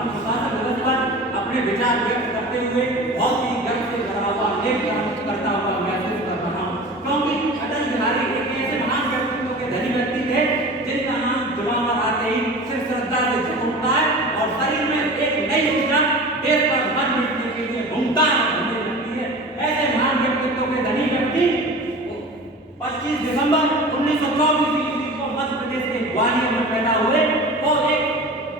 महान सुशासन दिवस पर अपने विचार व्यक्त करते हुए बहुत ही गर्व से भरा हुआ एक करता हुआ महसूस कर रहा हूँ, क्योंकि अटल बिहारी एक ऐसे महान व्यक्तित्व के धनी व्यक्ति थे जिनका नाम जुबान पर आते ही सिर्फ श्रद्धा से झूम उठता है और शरीर में एक नई ऊर्जा देश पर मन मिटने के लिए घूमता होने लगती है। ऐसे महान व्यक्तित्व के धनी व्यक्ति 25 दिसंबर 1924 ईस्वी को मध्य प्रदेश के ग्वालियर में पैदा हुए और एक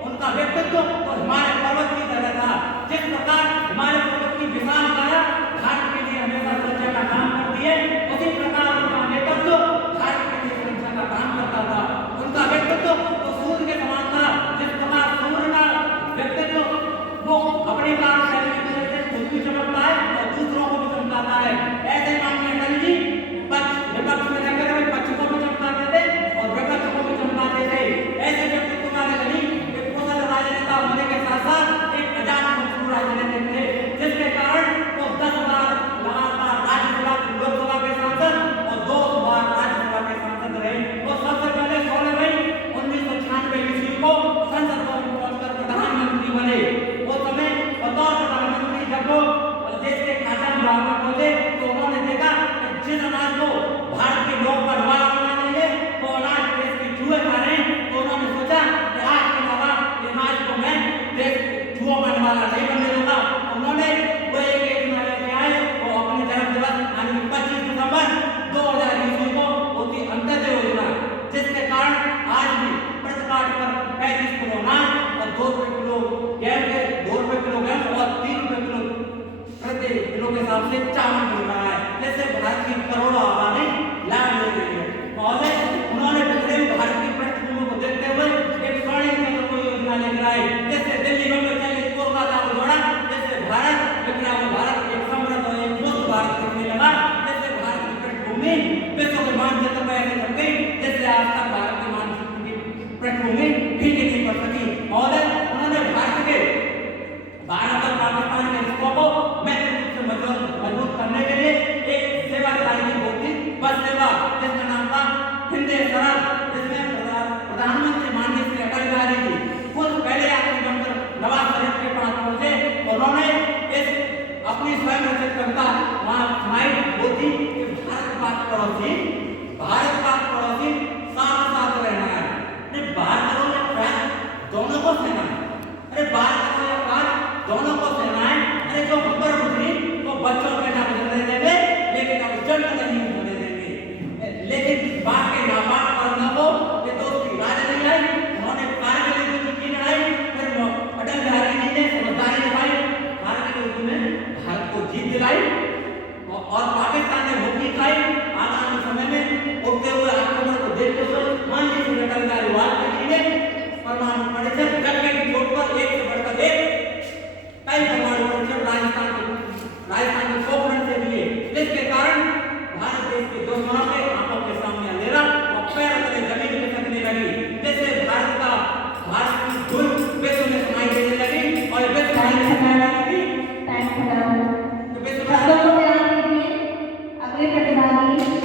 उनका व्यक्तित्व तो हिमालय पर्वत की तरह था। जिस प्रकार हिमालय पर्वत की विशाल काया भारत के लिए हमेशा सुरक्षा का काम करती है, उसी प्रकार उनका नेतृत्व भारत के लिए सुरक्षा का काम करता था। उनका व्यक्तित्व तो सूर्य के समान था। जिस प्रकार सूर्य का व्यक्तित्व वो अपनी कार्यशैली की वजह से खुद भी चमकता है और दूसरों को भी चमकाता है, ऐसे माननीय अटल जी विपक्ष में रहकर वे पक्ष को भी चमकाते थे और विपक्ष को भी चमकाते थे। ऐसे व्यक्तित्व वाले धनी एक कुशल राजनेता होने के साथ साथ एक अजान मशहूर राजनीतिक थे, जिसके कारण वो 10 बार लगातार राज्यसभा लोकसभा के सांसद और 2 बार राज्यसभा के सांसद रहे। वो सबसे पहले 16 मई 1996 ईस्वी को संसद भवन में पहुंचकर प्रधानमंत्री बने। वो समय बतौर प्रधानमंत्री जब वो देश के खाद्यान्न विभाग में पहुंचे तो उन्होंने देखा जिस अनाज को भारत के लोग बर्बाद करना चाहिए वो अनाज देश के चूहे खा रहे हैं, तो उन्होंने सोचा कि आज के बाद इस अनाज को मैं देश चूहों बनने वाला नहीं बनने दूंगा। उन्होंने वो एक योजना लेके आए, वो अपने जन्म दिवस यानी 25 दिसंबर 2000 ईस्वी को होती अंत्योदय योजना, जिसके कारण आज भी प्रति कार्ड पर 35 किलो अनाज और 2 रुपए किलो गेहूं और 3 रुपए किलो प्रति किलो के हिसाब से चावल मिल रहा है, जैसे भारत की करोड़ों आबादी लाभ ले रही है। महोदय उन्होंने पिछले भारत की पृष्ठभूमि को देखते हुए एक स्वर्णिम चंद्र योजना लेकर आए, जैसे दिल्ली बम्बई चेन्नई कोलकाता को जोड़ा, जैसे भारत बिखरा हुआ भारत एक समृद्ध और एक मुक्त भारत दिखने लगा, जैसे भारत की पृष्ठभूमि विश्व के मानचित्र पर ऐसे छप गई जैसे आज तक भारत के मानचित्र की पृष्ठभूमि फीकी नहीं पड़ सकी। महोदय उन्होंने भारत और पाकिस्तान के रिश्तों को मजबूत करने के लिए एक सेवा चलाई थी, वो थी बस सेवा, जिसका नाम था हिंद सरल, जिसमें प्रधानमंत्री माननीय श्री अटल बिहारी जी खुद पहले यात्री बनकर नवाज शरीफ के पास पहुंचे। उन्होंने इस अपनी स्वयं रचित कविता वहां सुनाई, वो थी कि भारत बात करो जी, भारत